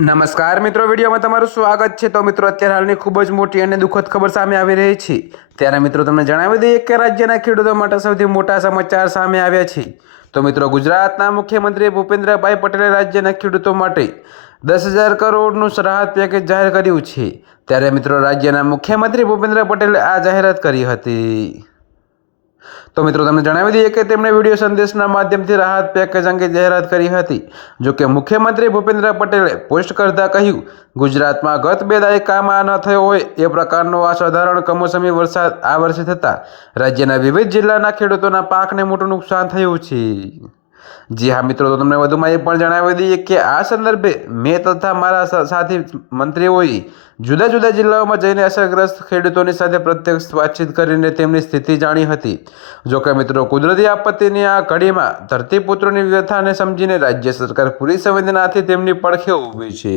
નમસ્કાર મિત્રો, વિડીયોમાં તમારું સ્વાગત છે. તો મિત્રો, અત્યારે હાલની ખૂબ જ મોટી અને દુઃખદ ખબર સામે આવી રહી છે. ત્યારે મિત્રો, તમને જણાવી દઈએ કે રાજ્યના ખેડૂતો માટે સૌથી મોટા સમાચાર સામે આવ્યા છે. તો મિત્રો, ગુજરાતના મુખ્યમંત્રી ભૂપેન્દ્રભાઈ પટેલે રાજ્યના ખેડૂતો માટે દસ હજાર કરોડનું રાહત પેકેજ જાહેર કર્યું છે. ત્યારે મિત્રો, રાજ્યના મુખ્યમંત્રી ભૂપેન્દ્ર પટેલે આ જાહેરાત કરી હતી. તો મિત્રો, તમને જણાવી દઈએ કે તેમણે વીડિયો સંદેશના માધ્યમથી રાહત પેકેજ અંગે જાહેરાત કરી હતી. જો કે મુખ્યમંત્રી ભૂપેન્દ્ર પટેલે પોસ્ટ કરતા કહ્યું, ગુજરાતમાં ગત બે દાયકામાં ન થયો હોય એ પ્રકારનો અસાધારણ કમોસમી વરસાદ આ વર્ષે થતાં રાજ્યના વિવિધ જિલ્લાના ખેડૂતોના પાકને મોટું નુકસાન થયું છે. જી હા, મિત્રો, તો તમને વધુમાં એ પણ જણાવી દઈએ કે આ સંદર્ભે મેં તથા મારા સાથી મંત્રીઓએ જુદા જુદા જિલ્લાઓમાં જઈને અસરગ્રસ્ત ખેડૂતોની સાથે પ્રત્યક્ષ વાતચીત કરીને તેમની સ્થિતિ જાણી હતી. જોકે મિત્રો, કુદરતી આપત્તિની આ ઘડીમાં ધરતીપુત્રોની વ્યથાને સમજીને રાજ્ય સરકાર પૂરી સંવેદનાથી તેમની પડખે ઊભી છે.